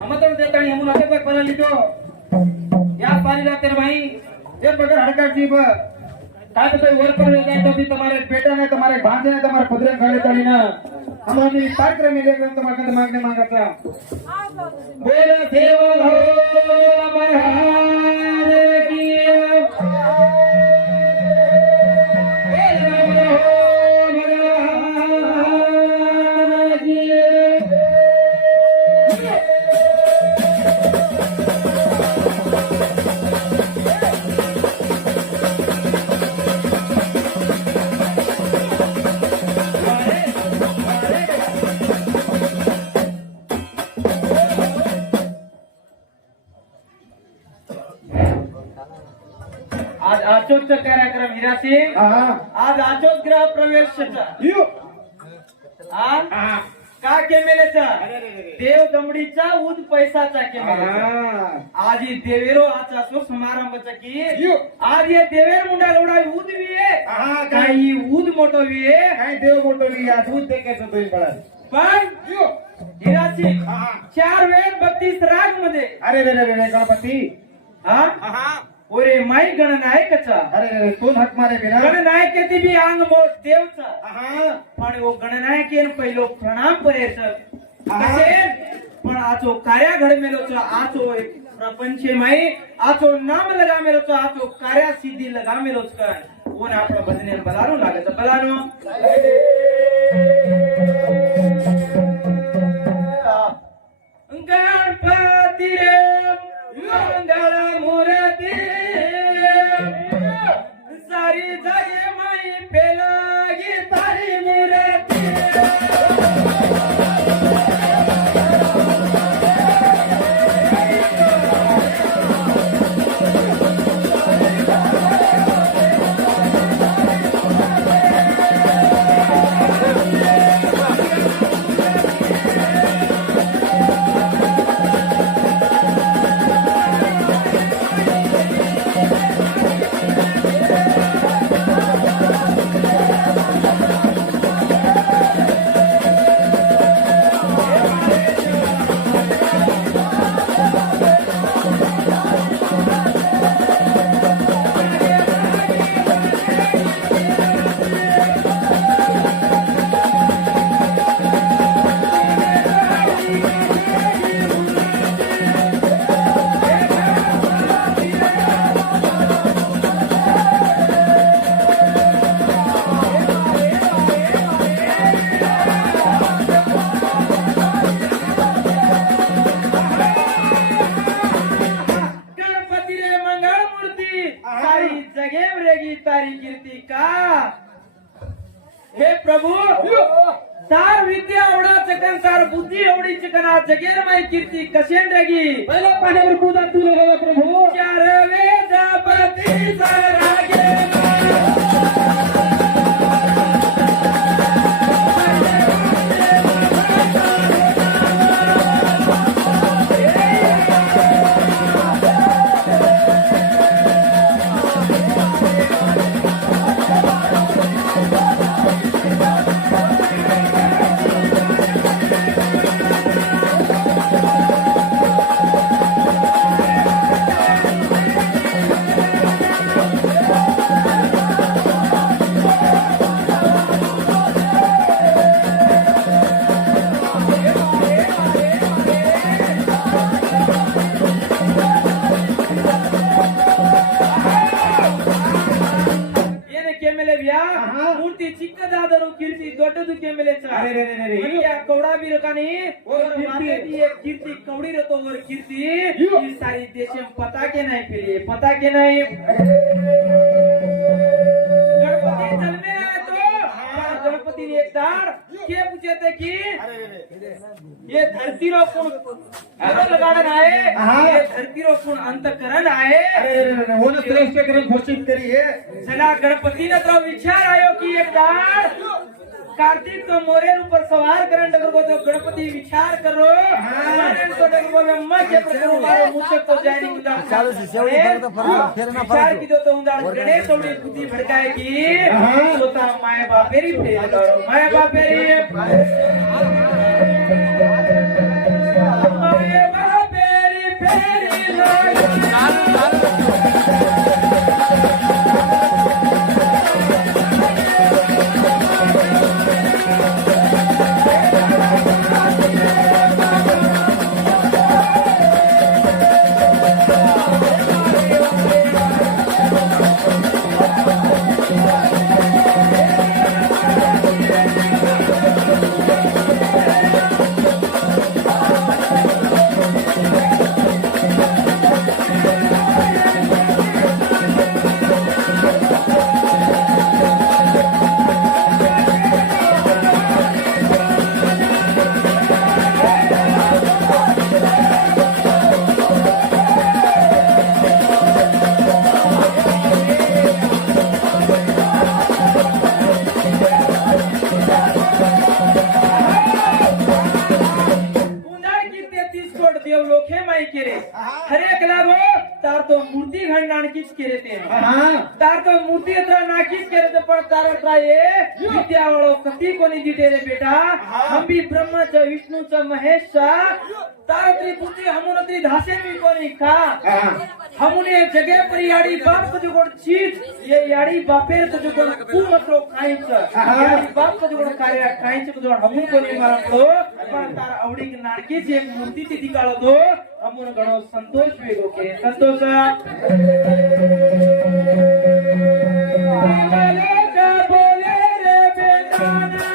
आमंत्रण देता आणि म्हणून असे पण लिहितो या पालीला तेर भाई ये बगर हड़का जी ब काय तो वर पर ले जाए तो भी तुम्हारे बेटा ने तुम्हारे भांजे ने तुम्हारे पुत्र ने खड़े तली ना हम अपनी कार्यक्रम में लेकर तुम्हारे मांगने मांगता बोल सेवल हो महाराज की आज आजोच कार्यक्रम हिरासी आज आजोच ग्रह प्रवेशाचा का केमेलेचा देव दमडीचा उद पैसाचा केमेलेचा आज ही देवेरो आचा सो समारंभाचा की आज ये देवेर मुंडा लोडा उद विये काही उद मोठो विये काही देव मोठो विये आज उद देखायचं तुम्ही पडा पण हिरासी 4 वेळ 32 राग मध्ये अरे रे रे गणपती ओरे माई गणनायकचा अरे कोण हात मारे बिना गणनायक ती बी अंग मोठ देवचा पण वो गणनायक येन पहिलो प्रणाम करेच पण आचो कार्या घडमेलोचा आचो प्रपंच माई आचो नाम लगा मेलोचा आचो कार्या सिद्धी लगा मेलोच का कोण आपला भजने बलानो लागत बलानो गणपती रे मंगल मूर्ती सारी जागे माई पेलागी तारी मूर्ती तारी कीर्ती का हे प्रभु सार विद्या एवढा चकन सार बुद्धी एवढी चकना जगेर माई कीर्ती कशेन रगी पहिला पाण्यावर पूजा तुले रे प्रभु चार वेदापती सारागे मूर्ति चिಕ್ಕದಾದರೂ ಕೀರ್ತಿ ದೊಡ್ಡದು ಕೆಮೆಲೆಚ ಅರೆ कौड़ा भी रकानी और माथे भी एक कीर्ति कौड़ी रहतो और कीर्ति ये सारी देश में पता के नहीं फिर पता के नहीं गणपति जन्मे आए तो गणपति ने एक दार के पूछे थे कि ये धरती रो कौन लगाना आए ये धरती रो कौन अंतकरण आए अरे वो श्रेष्ठ करण घोषित करिए चला गणपति ने तो विचार आयो कि एक दार कार्तिक तो मोरेर ऊपर सवार करन डगर को तो गणपति विचार करो मानन तो डगर को मजे प्रकरण मारो मुझे तो जानी मुदा चालू से सेवड़ी तो फेर ना विचार की तो उंदार गणेश थोड़ी बुद्धि भड़काएगी तो ता माय बापेरी फेर करो माय बापेरी देव लोखे माई केरे हरे कलागो तार तो मूर्ति घण नानकीच केरे ते तार तो मूर्ति अत्र नाकीच केरे ते पण तार अत्र ये विद्या वाळो कती कोणी दिते रे बेटा हम भी ब्रह्म च विष्णू च महेश च तार त्री बुद्धि हमोनत्री धासे भी कोणी का हमने जगे पर याडी बाप को जो कोण चीज ये याडी बापेर तो जो कोण तू मतरो खाईच याडी बाप को जो कोण कार्य खाईच को जो हमन कोणी मारतो पण तार आवडी नानकीच एक मूर्ति ती दिकाळो तो हमन घणो संतोष वेगो के संतोष बोले रे बेटाना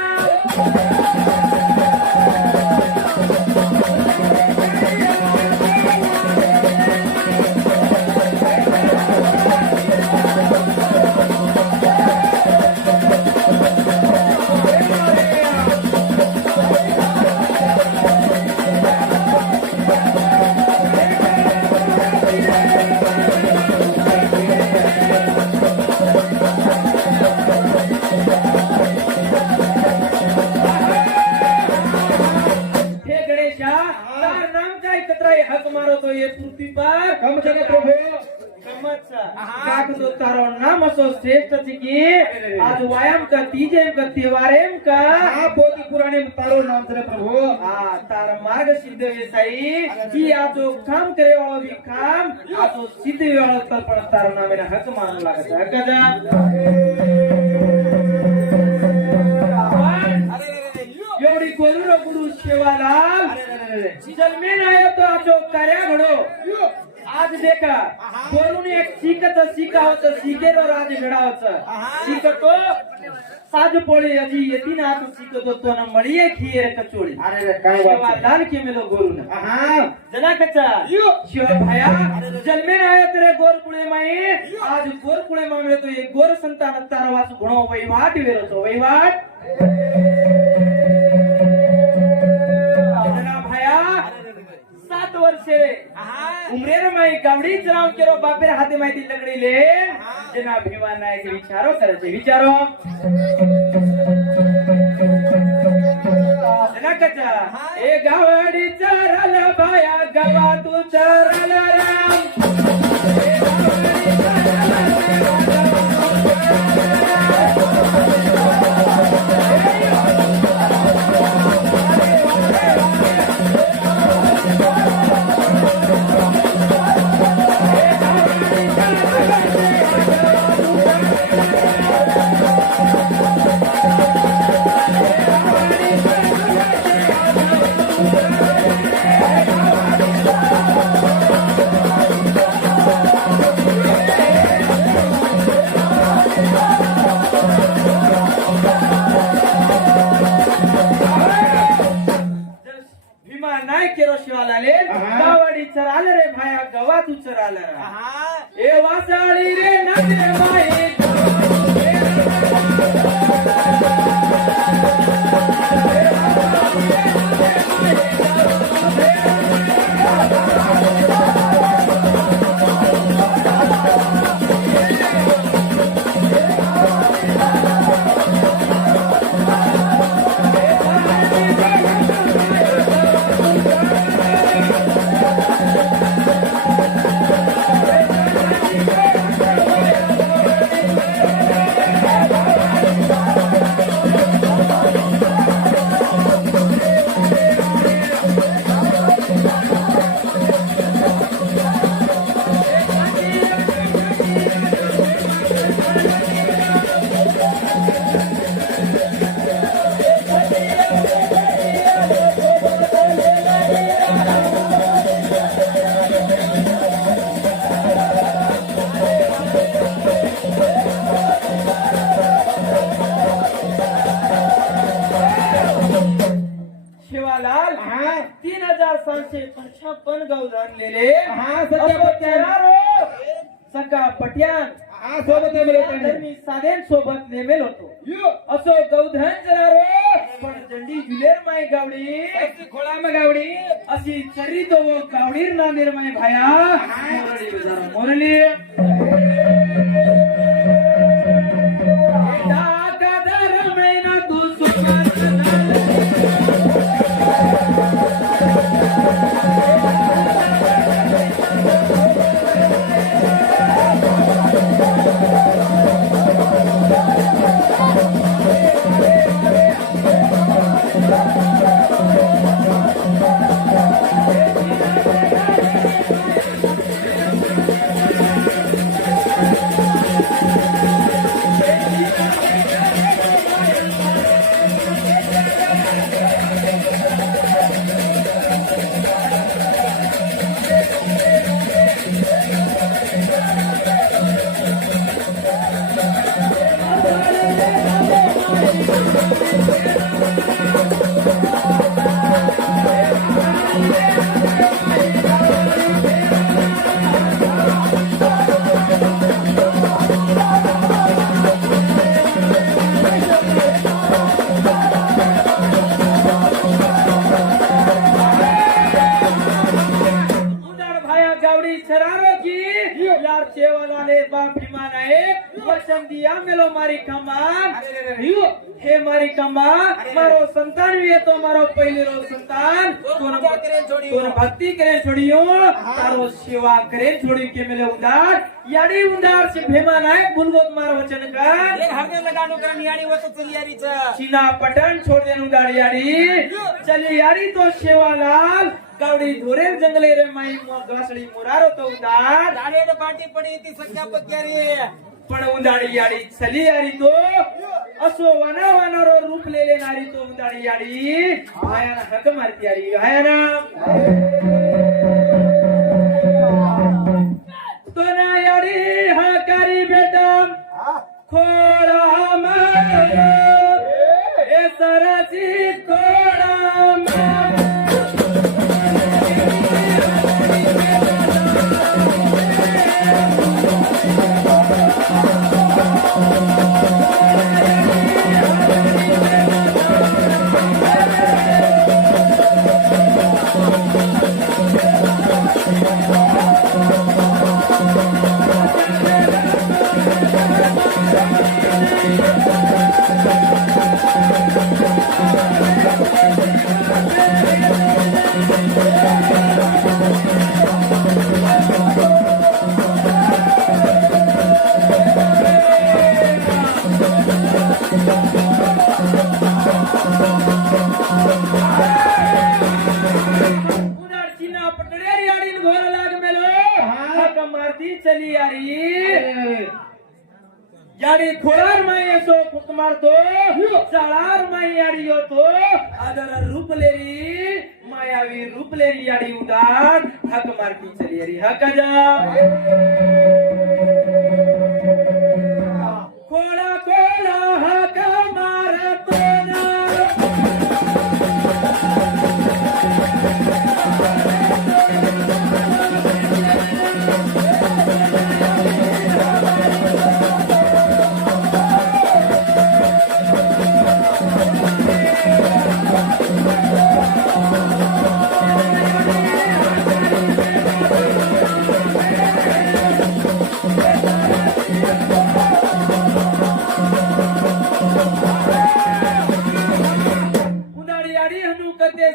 हक मारो तो ये पृथ्वी पर कम चले प्रभु तो तारो नाम असो श्रेष्ठ की आज व्यायाम का तीजे का त्योहारेम का पोती पुराणे तारो नाम चले प्रभु तार मार्ग सिद्ध वेसाई की आज जो काम करे वाळो भी काम आज जो सिद्ध वाळो तलपण तारो नामेना हक मानू लागत हक एवढी गोरुर गुरु सेवालाल जन्मेन आयो तो आजो कार्या घडो आज देखा गोरुने एक शिकावत शिकेलो राज घडावत शिकतो साज पोळे अजी येती ना तो शिकतो तो न मळीये खीर कचोळी अरे काय सेवालाल के मेलो गोरुन जना कच्चा शिव भाया जन्मेन आयो तेरे गोरकुळे माई आज गोरकुळे मामले तो एक गोर संतान तारवास गुणो वैवाट वेरो तो वैवाट वर्षे उमरेर माई गावडी चराव केरो बापेर हाते माहिती लगडी ले जना भीमा नायक विचारो करायचे विचारो जना कचा ए गावडी चराल भाया गावा तू चराल राम ए गावडी चराल गावडी चराल रे भाया गवा तू चराल ए वासाळी रे नाचे माई छप्पन गौधनलेले हा सगळ्या सगळा पट्यान हा सोबत मी साधेन सोबत नेमेल होतो असो गौधन जरारो पण जंडी जुलेर माय गावडी खोळा मग गावडी अशी चरी तो गावडीर नांदेर माय भाया मोरली जरा मोरली कादर मैना तू मारी कमान हे मारी कमान मारो संतान भी है तो मारो पहले रो संतान तोन भक्ति करे छोड़ियो तारो सेवा करे छोड़ी के मिले उदार याडी उदार से भेमा नाय बुलगोत मार वचन का एक हरने लगानो कर याडी वत चली यारी छ सीना पटन छोड़ देन उदार याडी चली यारी तो सेवालाल गावडी धोरे जंगले रे माई गासड़ी मुरारो तो उदार दाड़े पार्टी पड़ी थी सख्या पक्यारी पण उंदाडी याडी चली यारी तो असो वाना वानारो रूप ले लेनारी तो उंदाडी याडी भायाना हक मारती यारी भायाना तो ना याडी हकारी बेटा खोड़ा मार ए सरसी खोड़ा मार चली यारी याडी खोळार माई असो फुक मारतो चाळार माई याडी होतो आदर रूप लेरी मायावी रूप लेरी याडी उदार हक मारती चली यारी हक जा खोळा खोळा हक मारतो ना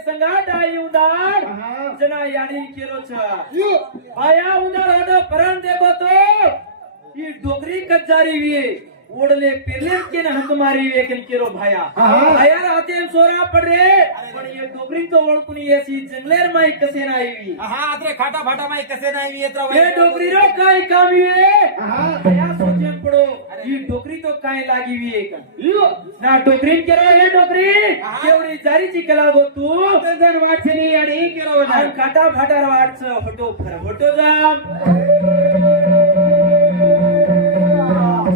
संगाट आई उदार जना याडी केलो छ आया उदार ओडो परन देखो तो ये डोगरी कच्चारी वी ओडले पेरले के न हक मारी वे के केरो भाया भाया राते सोरा पडरे पण ये डोगरी तो ओळकुनी येसी जंगलेर माई कसे नाही वी आत्रे खाटा फाटा माई कसे नाही वी येत्रा ये डोगरी रो काय काम वी भाया सोचे पडो ये डोगरी तो काय लागी वी एक ना डोगरी केरो ये डोगरी केवडी जारीची कला गो तू जन वाटनी याडी केरो ना खाटा फाटार वाटच फोटो फर फोटो जाम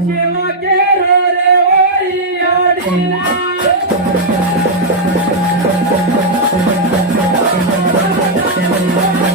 सेवा केरो रे ओई याडी ना Thank you.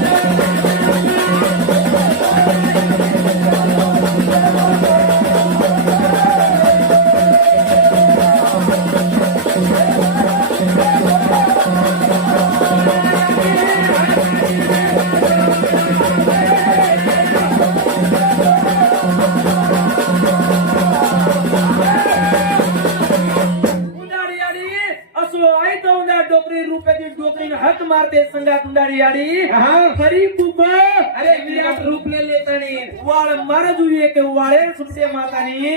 उंडाडी आडी फरी खूप अरे विराट रूप ले लेतानी वाळ मार जुई के वाळे सुमते मातानी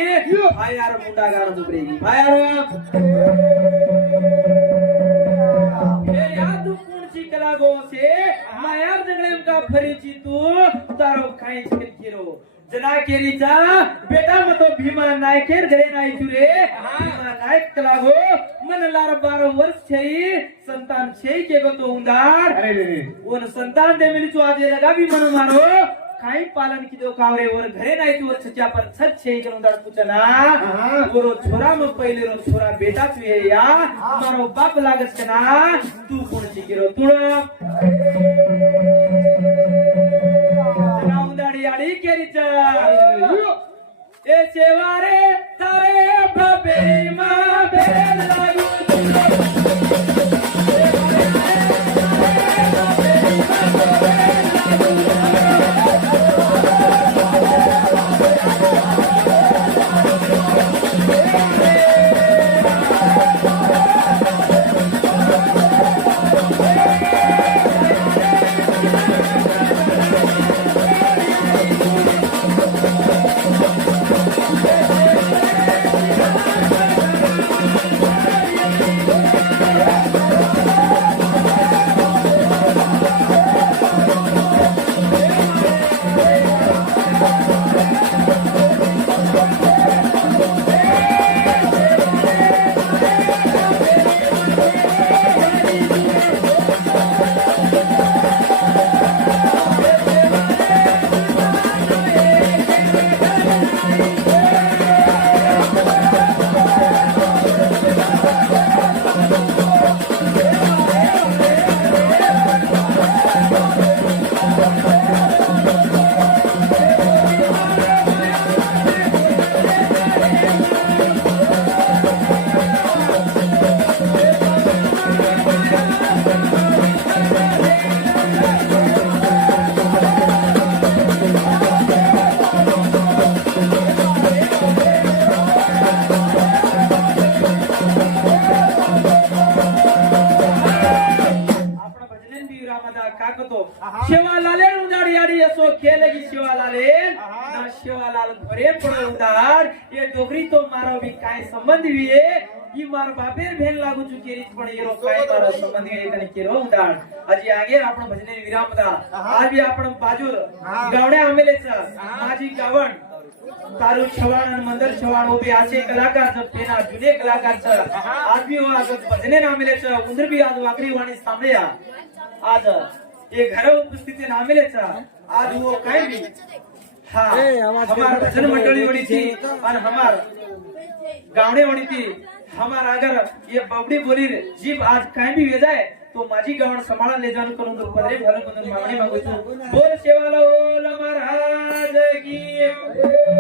आयार मुंडा गार मुबरेगी आयार ये याद कुणची कला गो से मायार जगड़ेम का फरीची तू तारो खाई छिरो जना केरीचा बेटा मतो भीमा नायकेर घरे नाही तुरे भीमा नायक कलागो मन लार 12 वर्ष छई संतान छई के गो तो उंदार ओन संतान दे मिली तो आजे लगा भी मन मारो खाई पालन की दो कावरे और घरे नाही तू छच्या पर छत छई के उंदार पूछना गोरो छोरा म पहिले रो छोरा बेटा तू है या मारो बाप लागत कना तू कोण चिकिरो तुळ उंदाडी आडी केरीच ए सेवारे तारे बाबे मा बेल लागू शिवालाले उंदाड़ी आड़ी असो खेलेगी शिवालाले ना शिवालाल भरे पड़े उंदाड़ ये डोगरी तो मारो भी काय संबंध भी है ये मार बापेर भेन लागू चुकी रीच पण येरो काय मारो संबंध है तने केरो उंदाड़ अजी आगे आपण भजने विराम दा आज भी आपण बाजूर गावड्या आमेलेचा माझी गावण तारू छवाण आणि मंदर छवाण उभे असे कलाकार जब पेना जुने कलाकार आज भी हो आज भजने नामेलेचा उंदर भी आज वाकरी वाणी सामळ्या आज ये घर उपस्थिति नामेलेचा आज वो काय भी हाँ हमार भजन मंडली वडी थी और हमार गावडे वडी थी हमार अगर ये बबडी बोली जीव आज काय भी वे जाए तो माझी गावण सांभाळा ले जाऊन करून तो पदरे भरून म्हणून मागणी मागू बोल सेवाला ओल महाराज की